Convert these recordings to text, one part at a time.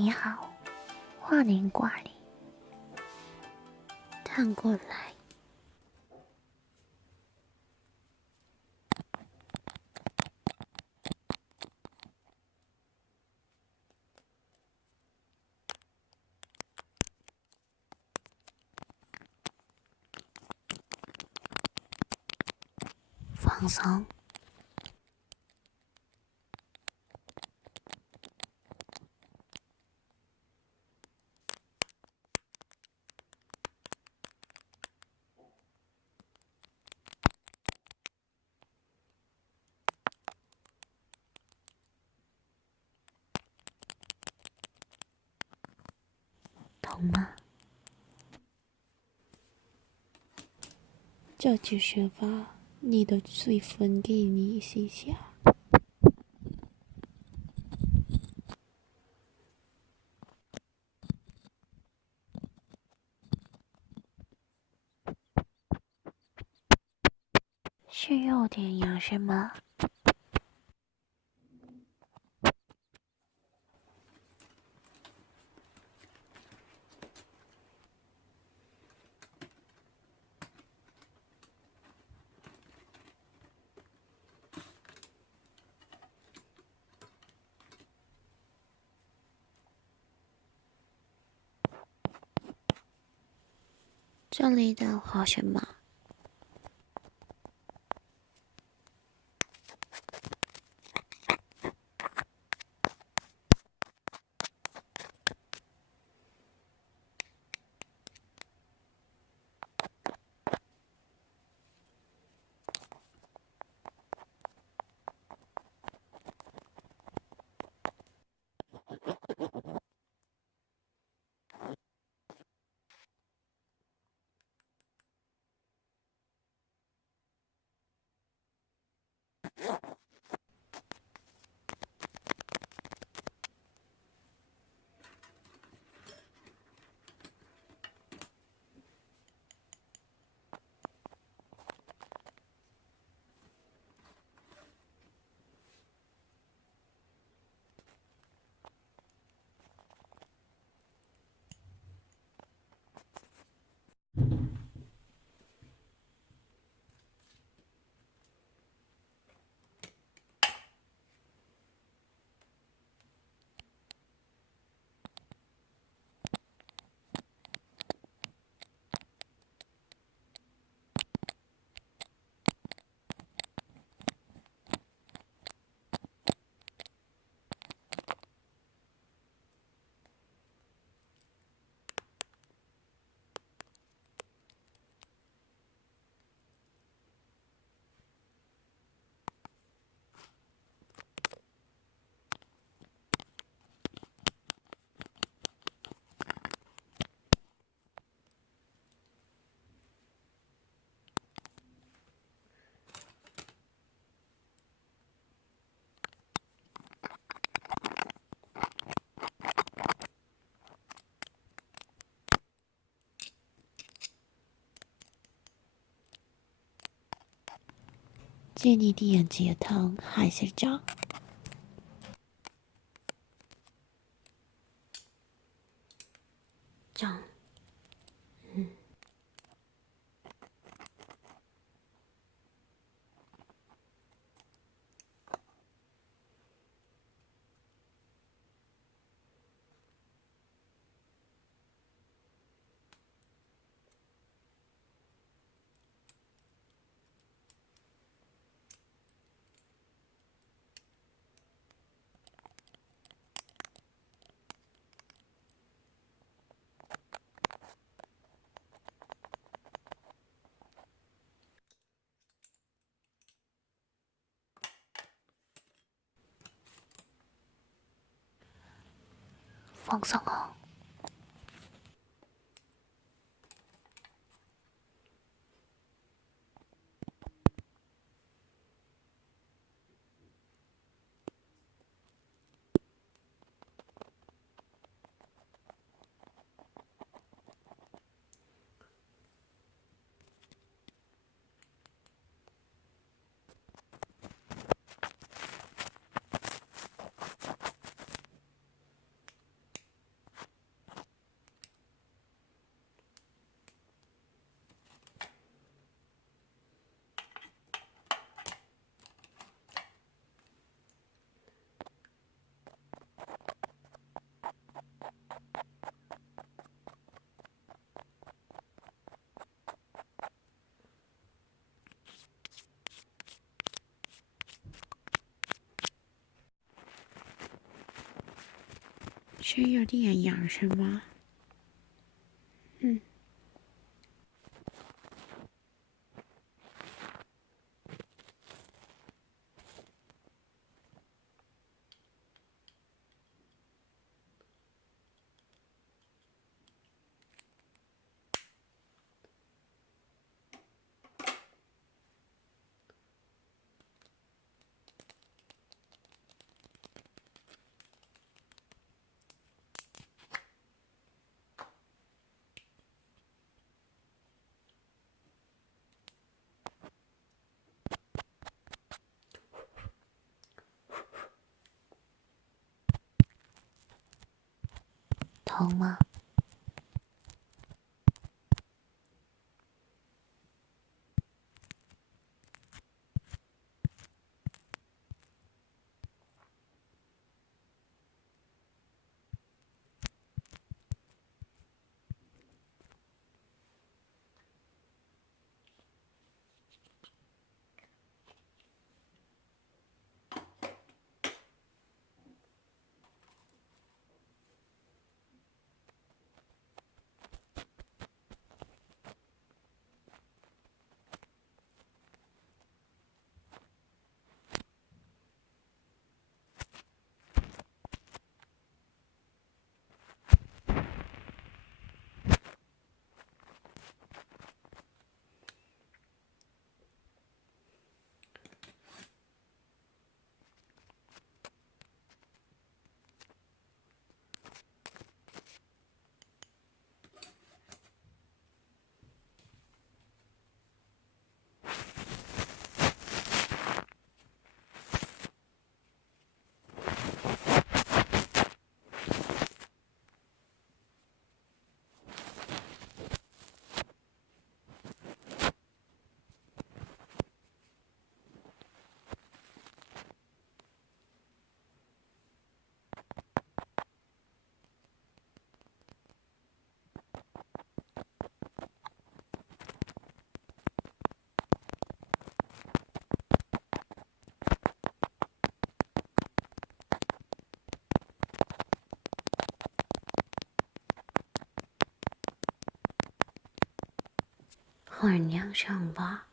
你好，欢迎光临。看过来。放松。痛吗？这就是把你的水分给你洗下。是有点痒是吗？这里的话什么？借你的眼睛疼还是胀？胀。放松哦。需要点样养生吗？好吗？快娘上吧。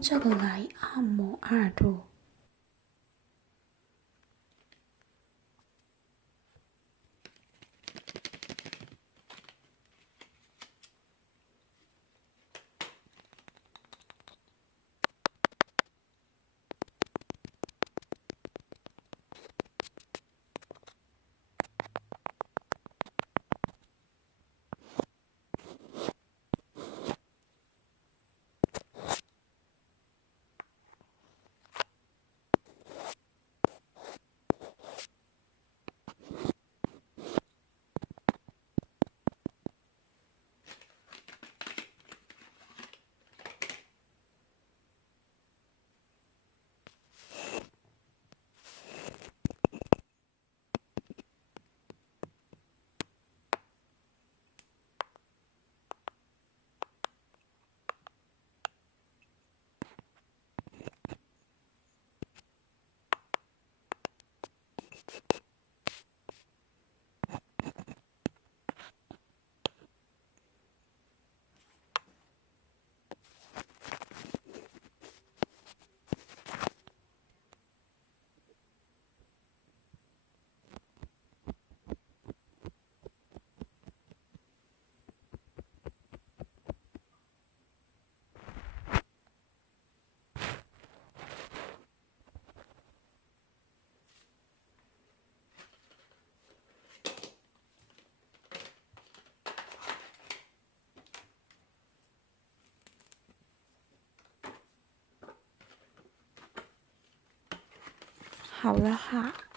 这个来按摩耳朵。好了าค่ะ